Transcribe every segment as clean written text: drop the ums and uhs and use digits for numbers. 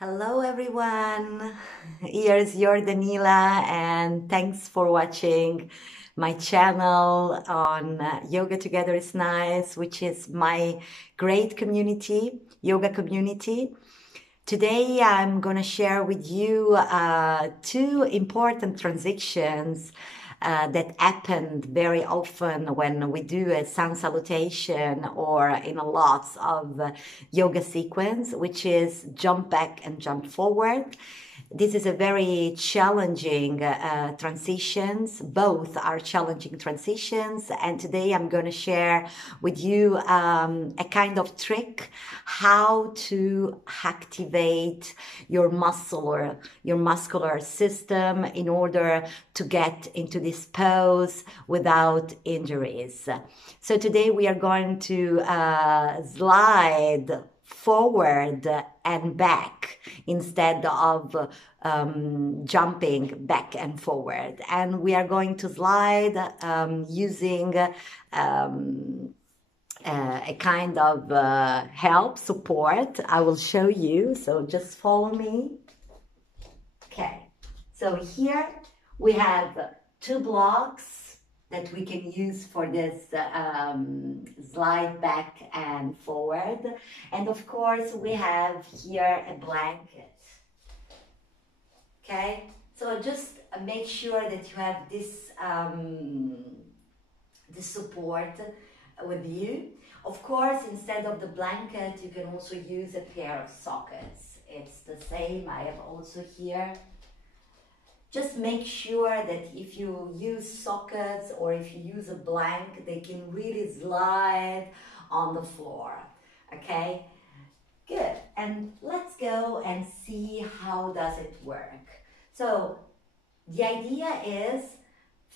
Hello everyone, here's your Danila and thanks for watching my channel on Yoga Together is Nice, which is my great community, yoga community. Today I'm going to share with you two important transitions that happened very often when we do a sun salutation or in a lots of yoga sequence, which is jump back and jump forward. This is a very challenging transitions. Both are challenging transitions, and today I'm going to share with you a kind of trick how to activate your muscular system in order to get into this pose without injuries. So today we are going to slide forward and back instead of jumping back and forward. And we are going to slide using a kind of help, support. I will show you, so just follow me. Okay, so here we have two blocks that we can use for this slide back and forward. And of course, we have here a blanket. Okay, so just make sure that you have this, this support with you. Of course, instead of the blanket, you can also use a pair of sockets. It's the same, I have also here. Just make sure that if you use sockets or if you use a blank, they can really slide on the floor, okay? Good, and let's go and see how does it work. So the idea is,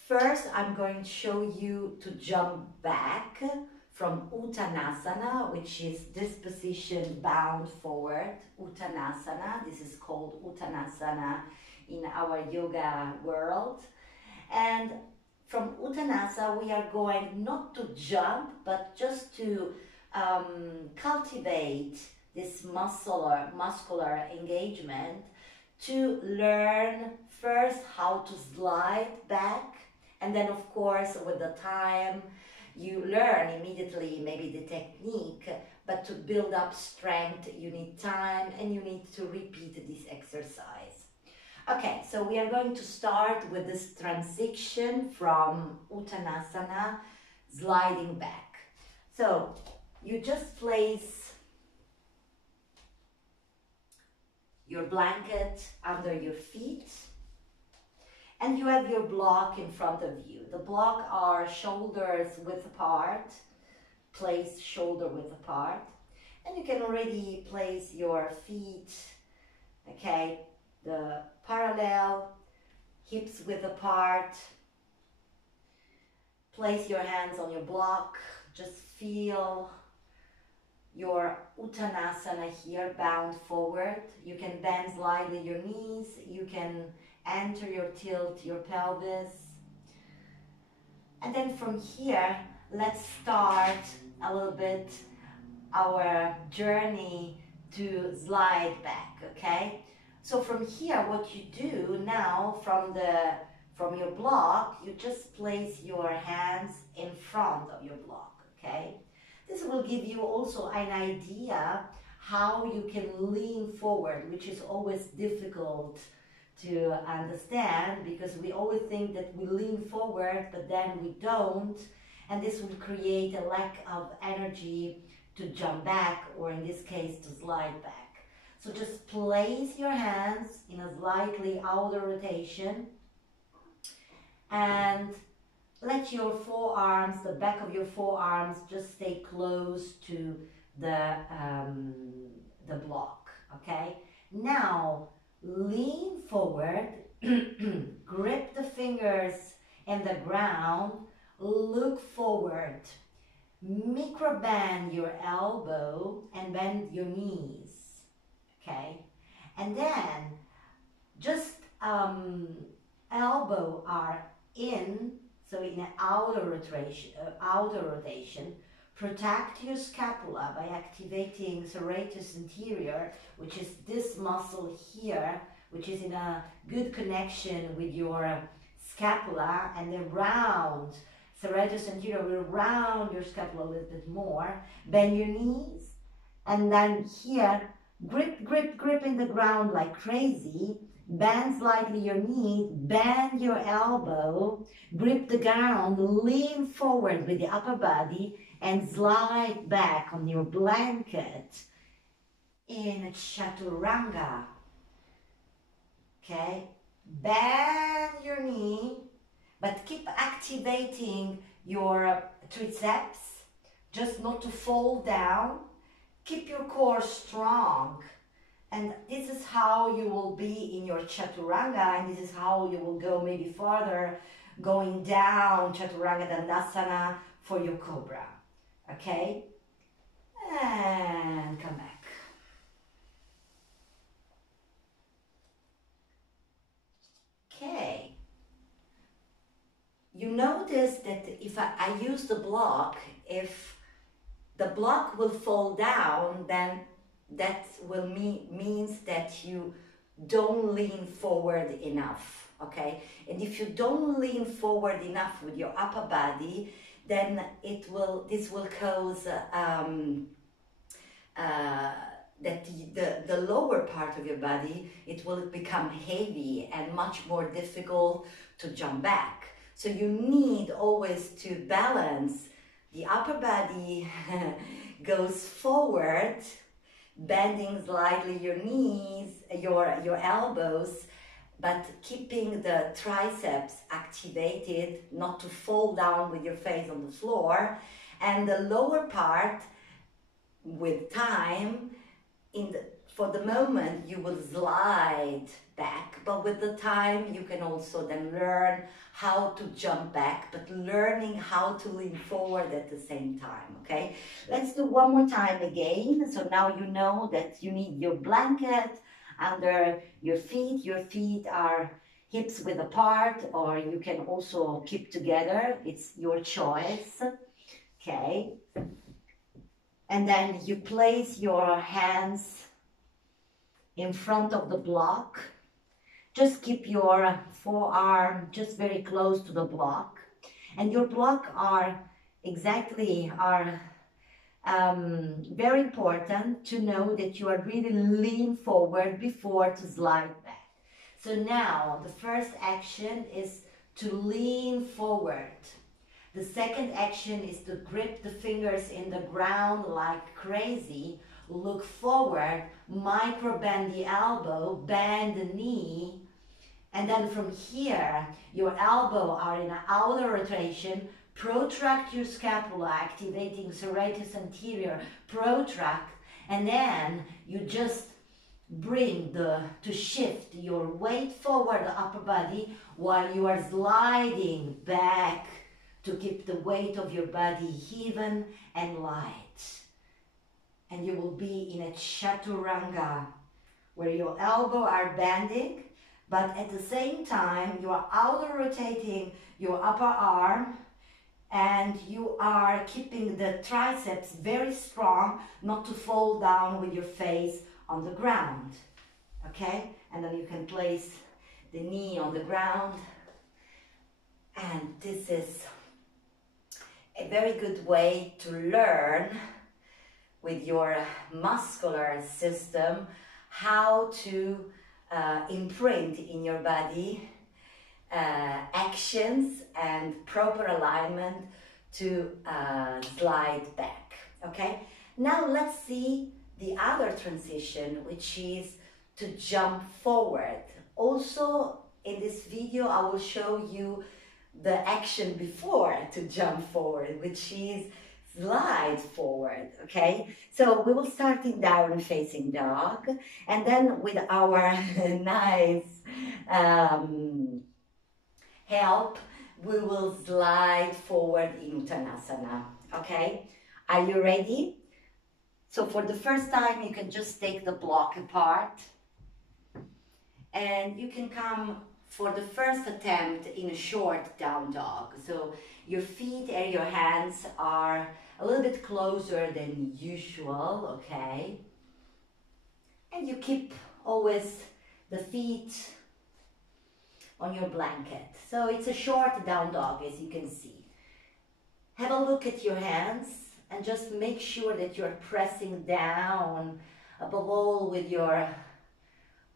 first I'm going to show you to jump back from Uttanasana, which is this position bound forward, Uttanasana. This is called Uttanasana in our yoga world. And from Uttanasana, we are going not to jump, but just to cultivate this muscular engagement, to learn first how to slide back, and then of course with the time you learn immediately maybe the technique, but to build up strength you need time and you need to repeat this exercise. Okay, so we are going to start with this transition from Uttanasana, sliding back. So you just place your blanket under your feet and you have your block in front of you. The block are shoulders width apart, place shoulder width apart, and you can already place your feet, okay, the parallel, hips width apart. Place your hands on your block, just feel your Uttanasana here bound forward. You can bend slightly your knees, you can enter your tilt, your pelvis. And then from here, let's start a little bit our journey to slide back, okay? So from here, what you do now from your block, you just place your hands in front of your block, okay? This will give you also an idea how you can lean forward, which is always difficult to understand because we always think that we lean forward, but then we don't, and this will create a lack of energy to jump back, or in this case, to slide back. So just place your hands in a slightly outer rotation and let your forearms, the back of your forearms, just stay close to the block, okay? Now, lean forward, grip the fingers in the ground, look forward, micro bend your elbow and bend your knees, okay? And then just elbow are in, so in an outer rotation, Protect your scapula by activating serratus anterior, which is this muscle here, which is in a good connection with your scapula, and then round. Serratus anterior will round your scapula a little bit more. Bend your knees, and then here, grip, grip, grip in the ground like crazy. Bend slightly your knee, bend your elbow, grip the ground, lean forward with the upper body, and slide back on your blanket in a Chaturanga. Okay, bend your knee, but keep activating your triceps, just not to fall down. Keep your core strong. And this is how you will be in your Chaturanga, and this is how you will go maybe farther, going down Chaturanga Dandasana for your Cobra. Okay? And come back. Okay. You notice that if I use the block, if the block will fall down, then that will means that you don't lean forward enough, okay? And if you don't lean forward enough with your upper body, then this will cause that the lower part of your body, it will become heavy and much more difficult to jump back. So you need always to balance. The upper body goes forward, bending slightly your knees, your elbows, but keeping the triceps activated, not to fall down with your face on the floor. And the lower part, with time, for the moment you will slide back, but with the time you can also then learn how to jump back, but learning how to lean forward at the same time, okay? Let's do one more time again. So now you know that you need your blanket under your feet. Your feet are hips width apart, or you can also keep together. It's your choice, okay? And then you place your hands in front of the block. Just keep your forearm just very close to the block. And your block are very important to know that you are really lean forward before to slide back. So now the first action is to lean forward. The second action is to grip the fingers in the ground like crazy. Look forward, micro bend the elbow, bend the knee, and then from here, your elbow are in an outer rotation. Protract your scapula, activating serratus anterior, protract, and then you just bring to shift your weight forward, the upper body, while you are sliding back to keep the weight of your body even and light. And you will be in a Chaturanga, where your elbow are bending, but at the same time, you are outer rotating your upper arm, and you are keeping the triceps very strong, not to fall down with your face on the ground, okay? And then you can place the knee on the ground, and this is a very good way to learn with your muscular system how to imprint in your body actions and proper alignment to slide back, okay? Now let's see the other transition, which is to jump forward. Also in this video I will show you the action before to jump forward, which is slide forward, okay? So we will start in down facing dog, and then with our nice help, we will slide forward in Uttanasana, okay? Are you ready? So for the first time, you can just take the block apart, and you can come for the first attempt in a short down dog. So your feet and your hands are a little bit closer than usual, okay? And you keep always the feet on your blanket. So it's a short down dog, as you can see. Have a look at your hands and just make sure that you're pressing down, above all with your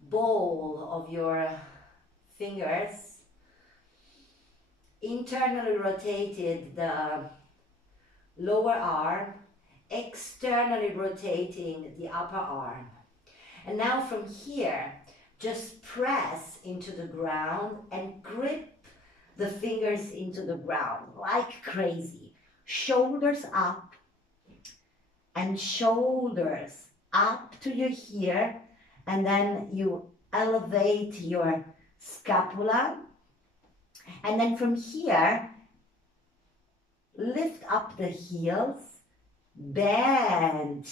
ball of your fingers. Internally rotated the lower arm, externally rotating the upper arm. And now from here, just press into the ground and grip the fingers into the ground like crazy. Shoulders up and shoulders up to your here, and then you elevate your scapula, and then from here lift up the heels, bend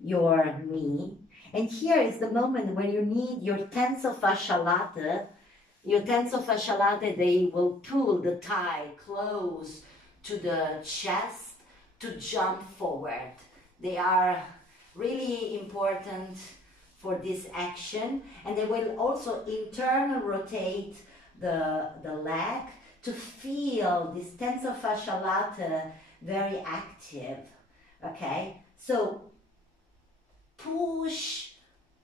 your knee, and here is the moment where you need your tensor fascia latae. Your tensor fascia latae, they will pull the thigh close to the chest to jump forward. They are really important for this action, and they will also internal rotate the leg to feel this tensor fascia latae very active. Okay, so push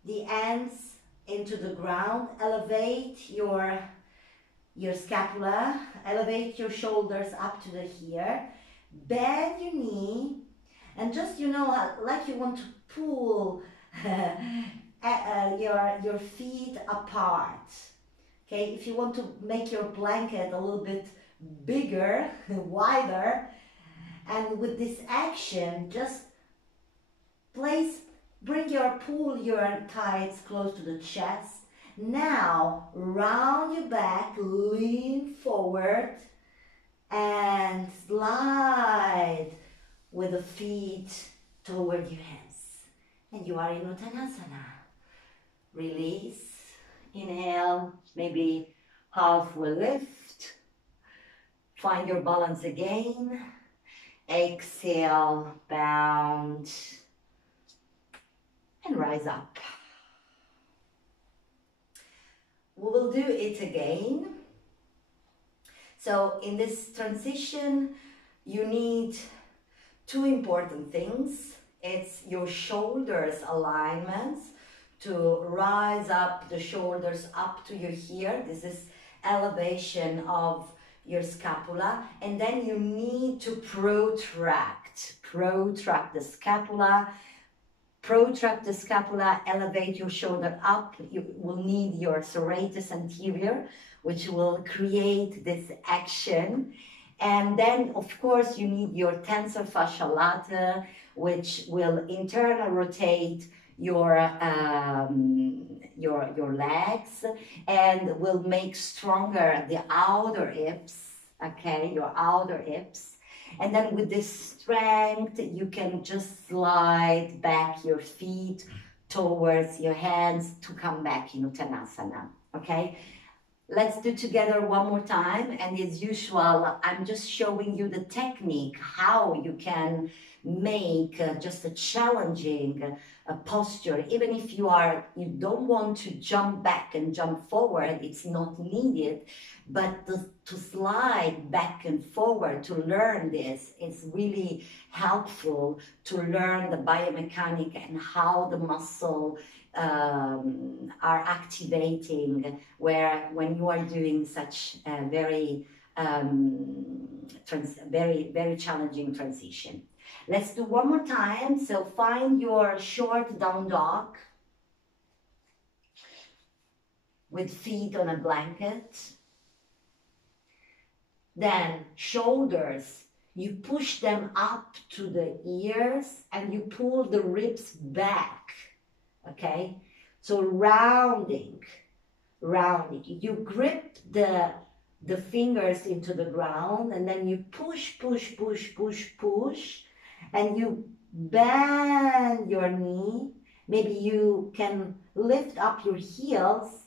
the ends into the ground, elevate your scapula, elevate your shoulders up to the here, bend your knee, and just, you know, like you want to pull your feet apart. Okay, if you want to make your blanket a little bit bigger, wider, and with this action, just pull your thighs close to the chest. Now, round your back, lean forward, and slide with the feet toward your hands. And you are in Uttanasana. Release, inhale, maybe halfway lift. Find your balance again. Exhale, bound, and rise up. We will do it again. So in this transition, you need two important things. It's your shoulders alignments, to rise up the shoulders up to your here. This is elevation of your scapula. And then you need to protract the scapula. Protract the scapula, elevate your shoulder up. You will need your serratus anterior, which will create this action. And then, of course, you need your tensor fascia latae, which will internal rotate your legs and will make stronger the outer hips, okay, your outer hips. And then with this strength, you can just slide back your feet towards your hands to come back in Uttanasana, okay? Let's do together one more time. And as usual, I'm just showing you the technique, how you can make just a challenging posture. Even if you don't want to jump back and jump forward, it's not needed. But to slide back and forward, to learn this, is really helpful to learn the biomechanic and how the muscle are activating when you are doing such a very very challenging transition. Let's do one more time. So find your short down dog with feet on a blanket. Then shoulders, you push them up to the ears and you pull the ribs back, okay? So rounding, you grip the fingers into the ground, and then you push, and you bend your knee. Maybe you can lift up your heels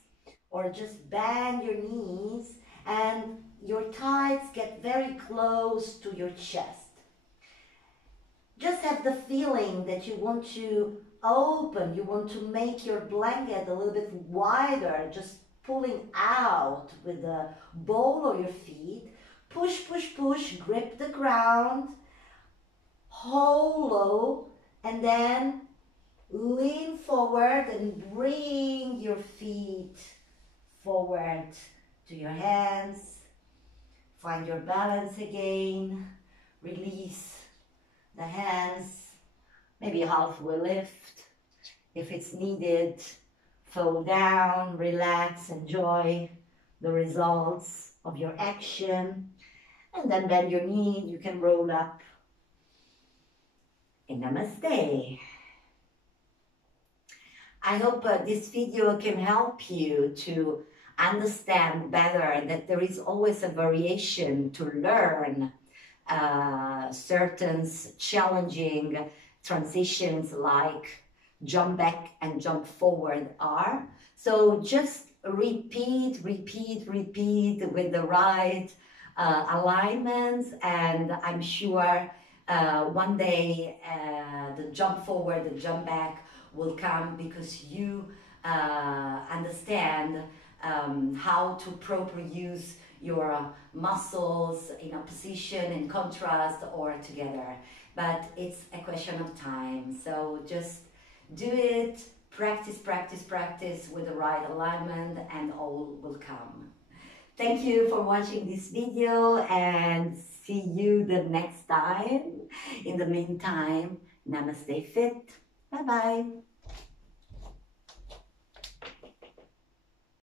or just bend your knees, and your thighs get very close to your chest. just have the feeling that you want to open, you want to make your blanket a little bit wider, just pulling out with the ball of your feet. Push, push, push, grip the ground, hollow, and then lean forward and bring your feet forward to your hands. Find your balance again. Release the hands, maybe halfway lift if it's needed. Fall down, relax, enjoy the results of your action. And then bend your knee, you can roll up. And namaste. I hope this video can help you to understand better that there is always a variation to learn certain challenging transitions like jump back and jump forward are. So just repeat, repeat, repeat with the right alignments, and I'm sure one day the jump forward, the jump back will come because you understand how to properly use your muscles in a position, in contrast, or together. But it's a question of time. So just do it, practice, practice, practice with the right alignment, and all will come. Thank you for watching this video, and see you the next time. In the meantime, namaste fit. Bye-bye.